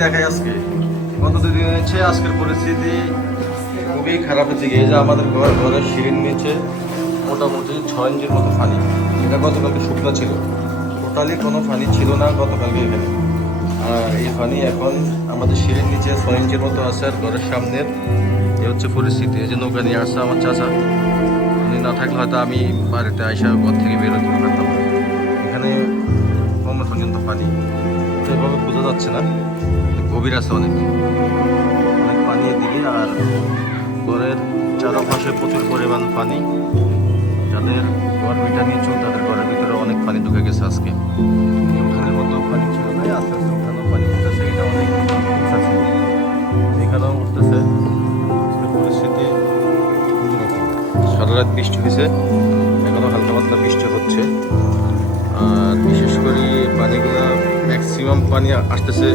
দেখাই আজকে। গত দুদিন হচ্ছে আজকের পরিস্থিতি খুবই খারাপের দিকে। এই যে আমাদের ঘরের সিঁড়ির নিচে মোটামুটি 6 ইঞ্চির মতো পানি। এটা গতকালকে শুকনো ছিল, টোটালি কোনো পানি ছিল না গতকালকে এখানে। আর এই পানি এখন আমাদের সিঁড়ির নিচে 6 ইঞ্চির মতো আছে। আর ঘরের সামনের এই হচ্ছে পরিস্থিতি। এই যে নৌকা নিয়ে আসছে আমার চাচা, উনি না থাকলে হয়তো আমি বাড়িতে আইসা ঘর থেকে বেরোতে পারতাম না। এখানে কোমর পর্যন্ত পানি, এভাবে বোঝা যাচ্ছে না, গভীর আছে অনেক অনেক পানি এদিকে। আর ঘরের চারপাশে প্রচুর পরিমাণ পানি। যাদের ঘর ভিটা নিচু তাদের ঘরের ভিতরে অনেক পানি ঢুকে গেছে আজকে। উঠানের মতো পানি ছিল না, আস্তে আস্তে উঠানেও পানি উঠতেছে। এটা অনেক ইচ্ছা ছিল, এখানেও উঠতেছে। পরিস্থিতি সারা রাত বৃষ্টি হয়েছে, এখনও হালকা পাতলা বৃষ্টি হচ্ছে। আর বিশেষ করে পানিগুলো ম্যাক্সিমাম পানি আসতেছে